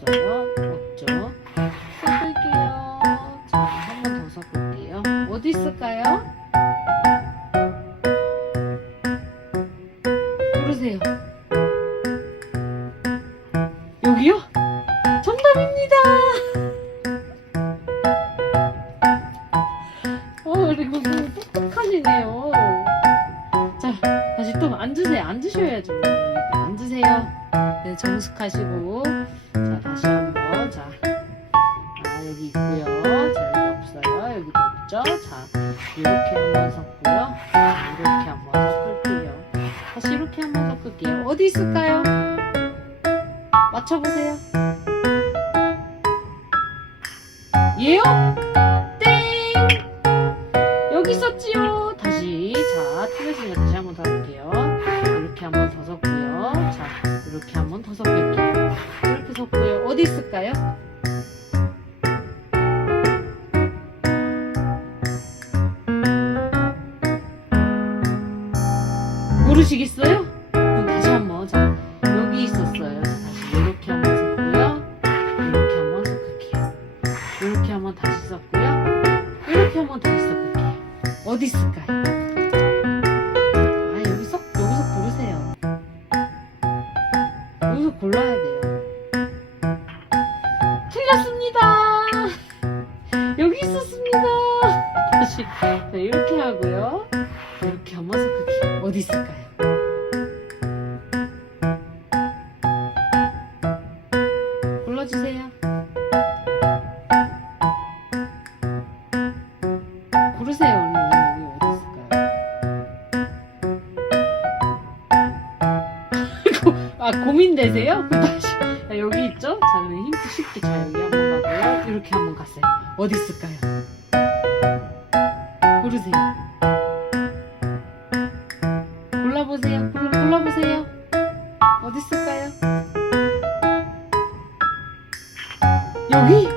없어요. 없죠. 섞을게요. 자, 한 번더 섞을게요. 어디 있을까요? 고르세요. 여기요? 정답입니다. 어, 그리고 그 똑똑하시네요. 자, 다시 또 앉으세요. 앉으셔야죠. 이렇게 앉으세요. 네, 정숙하시고. 자, 다시 한 번. 자, 아, 여기 있고요. 자, 여기 없어요. 여기도 없죠. 자, 이렇게 한번 섞고요. 자, 이렇게 한번 섞을게요. 다시 이렇게 한번 섞을게요. 어디 있을까요? 맞춰보세요. 예요? 땡! 여기 있었지요. 다시. 자, 틀렸으니까 다시 한번 더 할게요. 이렇게 한번 더 섞고요. 자, 이렇게 한번 더 섞을게요. 이렇게 섞고요. 어디 있을까요? 모르시겠어요? 그럼 다시 한 번. 자, 여기 있었어요. 자, 다시 이렇게 한번 섞고요. 이렇게 한번 섞을게요. 이렇게 한번 다시 섞고요. 이렇게 한번 다시 섞을게요. 어디 있을까요? 골라야 돼요. 틀렸습니다. 여기 있었습니다. 다시, 자, 이렇게 하고요. 이렇게 한번 섞을게요. 어디 있을까요? 아, 고민되세요? 그럼 다시. 자, 여기 있죠? 자, 그럼 힌트 쉽게. 자, 여기 한번 가고요. 이렇게 한번 갔어요. 어디 있을까요? 고르세요. 골라보세요. 골라, 골라보세요. 어디 있을까요? 여기?